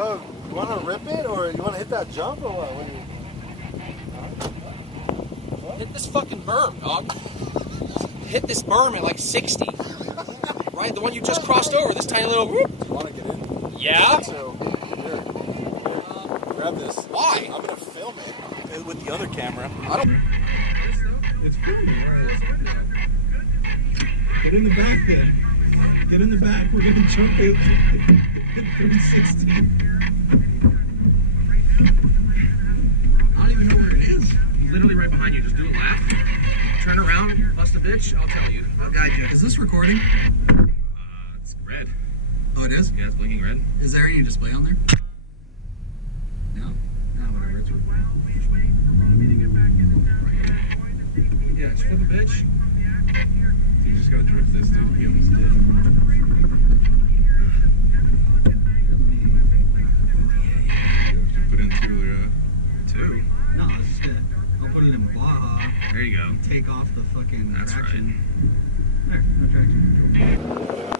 Yo, you want to rip it or you want to hit that jump or what? Hit this fucking berm, dog. Hit this berm at like 60. Right? The one you just crossed over, this tiny little whoop. Do you want to get in? Yeah? So, here. Grab this. Why? I'm going to film it with the other camera. I don't... It's filming, right? Get in the back then. Get in the back. We're going to jump it. 360. I don't even know where it is. Literally right behind you. Just do a lap. Turn around, bust a bitch. I'll tell you. I'll guide you. Is this recording? It's red. Oh, it is? Yeah, it's blinking red. Is there any display on there? No? No, whatever. It's Yeah, just flip a bitch. You just gotta drift this, dude. He almost did. Put in two. No, it's just gonna. I'll put it in Baja. There you go. Take off the fucking That's traction. Right. There, no traction.